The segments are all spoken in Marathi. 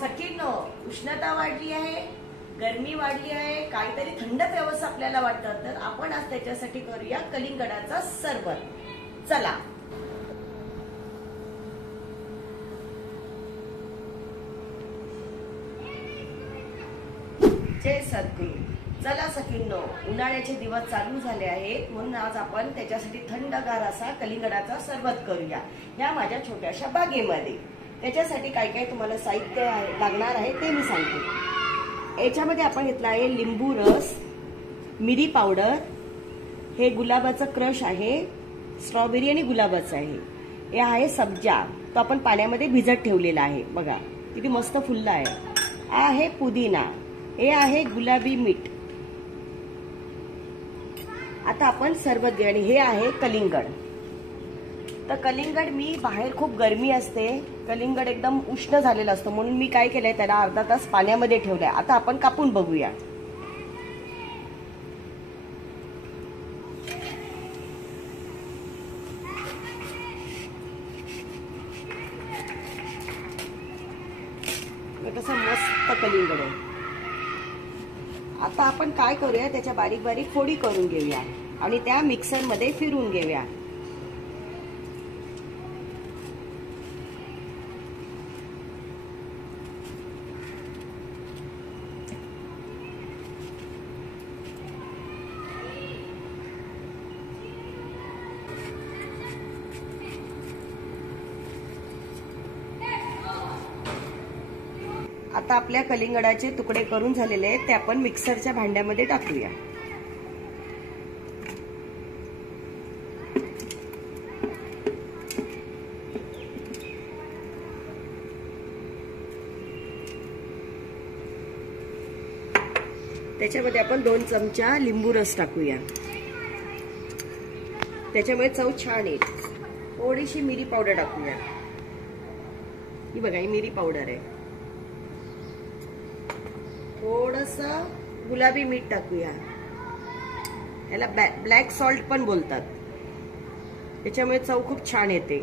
सखींनो, उष्णता वाढली आहे, गरमी वाढली आहे, काहीतरी थंड प्यावंसं आपल्याला वाटतं, तर आपण आज त्याच्यासाठी करूया कलिंगडाचा सरबत। चला। जय सद्गुरू। चला सखींनो, उन्हाळ्याचे दिवस चालू झाले आहेत, म्हणून आज आपण त्याच्यासाठी थंडगार असा कलिंगडाचा सरबत करूया या माझ्या छोट्याशा बागेमध्ये। त्याच्यासाठी काय काय तुम्हाला साहित्य लागणार आहे ते मी सांगते। याच्यामध्ये आपण घेतला आहे लिंबू रस, मिरी पावडर, हे गुलाबाचं क्रश आहे, स्ट्रॉबेरी आणि गुलाबाचं आहे, हे आहे सब्जा, तो आपण पाण्यामध्ये भिजत ठेवलेला आहे, बघा किती मस्त फुलला आहे पुदिना, हे आहे गुलाबी मीठ। आता आपण सरबत घेऊ आणि हे आहे कलिंगड। तर कलिंगड मी बाहेर खूप गरमी असते, कलिंगड एकदम उष्ण झालेला असतो, म्हणून मी काय केलंय त्याला अर्धा तास पाण्यामध्ये ठेवलंय। आता आपण कापून बघूया। कसं मस्त कलिंगड आहे। आता आपण काय करूया, त्याच्या बारीक बारीक फोडी करून घेऊया आणि त्या मिक्सर मध्ये फिरवून घेऊया। आता आपल्या कलिंगडाचे तुकडे करून झालेले आहेत, ते आपण मिक्सरच्या भांड्यामध्ये टाकूया। त्याच्यामध्ये आपण 2 चमचा लिंबू रस टाकूया, त्याच्यामुळे चव छान येईल। थोडीशी मिरी पावडर टाकूया, ही बघा ही मिरी पावडर आहे। थोडंसं गुलाबी मीठ टाकूया, याला ब्लॅक सॉल्ट पण बोलतात, त्याच्यामुळे चव खूप छान येते।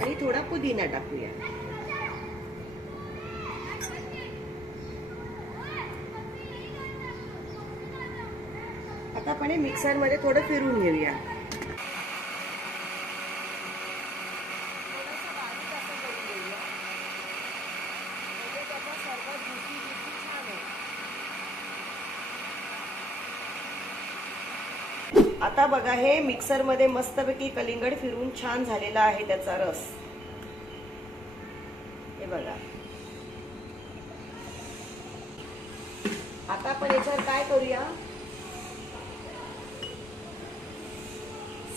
आणि थोडा पुदिना टाकूया। आता आपण मिक्सर मध्ये थोडं फिरवून घेऊया। आता बघा हे मिक्सर मध्ये मस्तपैकी कलिंगड फिरवून छान झालेला आहे त्याचा रस, हे बघा। आता आपण याच्यावर काय करूया,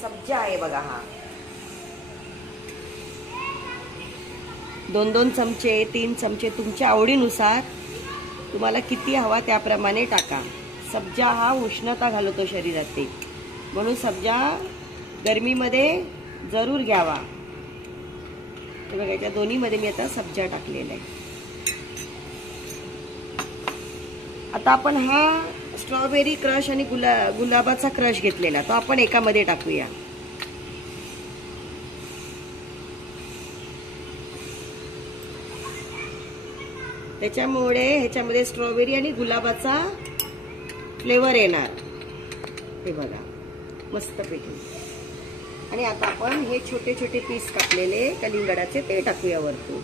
सब्जा आहे बघा, हा 2-2 चमचे 3 चमचे तुमच्या आवडीनुसार, तुम्हाला किती हवा त्याप्रमाणे टाका। सब्जा हा उष्णता घालवतो शरीरात, म्हणून सब्जा गरमीमध्ये जरूर घ्यावा। हे बघा त्या दोन्ही मध्ये मी आता सब्जा टाकलेला आहे। आता आपण हा स्ट्रॉबेरी क्रश आणि गुलाबाचा क्रश घेतलेला, तो आपण एकामध्ये टाकूया। त्याच्यामुळे ह्याच्यामध्ये स्ट्रॉबेरी आणि गुलाबाचा फ्लेवर येणार, हे बघा मस्तपैकी। आणि आता आपण हे छोटे छोटे पीस कापलेले कलिंगडाचे ते टाकूया वरतून।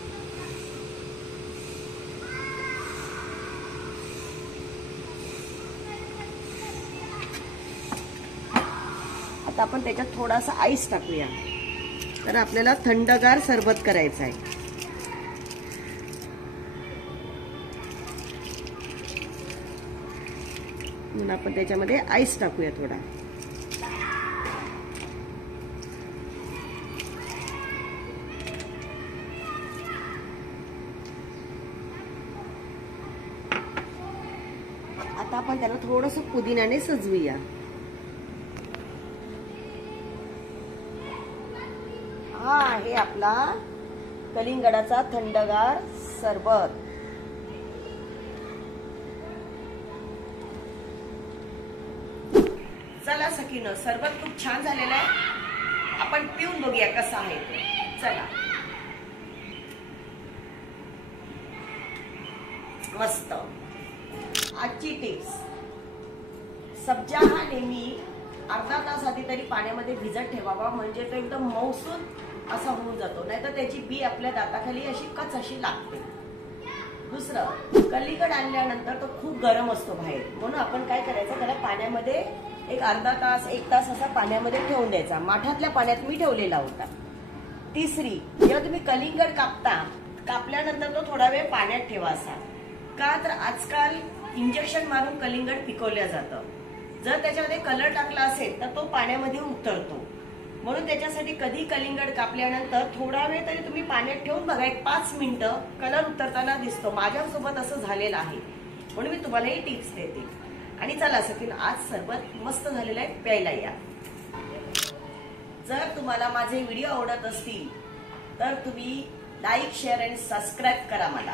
आता आपण त्याच्यात थोडासा आईस टाकूया, तर आपल्याला थंडगार सरबत करायचं आहे। म्हणून आपण त्याच्यामध्ये आईस टाकूया थोडा। आता आपण त्याला थोडंसं पुदिन्याने सजवूया। हा आहे आपला कलिंगडाचा थंडगार सरबत। चला सखीनो, सरबत खूप छान झालेलं आहे, आपण पिऊन बघूया कसा आहे। चला। मस्त. आजची टिप्स, सब्जा हा नेहमी अर्धा तास आधी तरी पाण्यामध्ये भिजत ठेवावा, म्हणजे तो एकदम मऊसूत असा होऊन जातो, नाहीतर त्याची बी आपल्या दाताखाली अशी कच अशी लागते. दुसरं, कलिंगड आणल्यानंतर तो खूप गरम असतो बाहेर, म्हणून आपण काय करायचं, त्याला पाण्यामध्ये एक अर्धा तास 1 तास असा पाण्यामध्ये ठेवून द्यायचा. माठातल्या पाण्यात मी ठेवलेला होता. तिसरी, जेव्हा तुम्ही कलिंगड कापल्यानंतर तो थोडा वेळ पाण्यात ठेवा असा. का तर आजकाल इंजेक्शन मारून कलिंगड पिकवल्या जातं. जर त्याच्यामध्ये कलर टाकला असेल तर तो पाण्यामध्ये उतरतो, म्हणून त्याच्यासाठी कधी कलिंगड कापल्यानंतर थोडा वेळ तरी तुम्ही पाण्यात ठेवून बघा, 1-5 मिनिटं कलर उतरताना दिसतो. माझ्यासोबत असं झालेलं आहे, म्हणून मी तुम्हाला ही टिप्स देते. आणि चला सकीन, आज सरबत मस्त झालेलं आहे, प्यायला या. जर तुम्हाला माझे व्हिडिओ आवडत असतील तर तुम्ही लाईक, शेअर आणि सबस्क्राईब करा मला.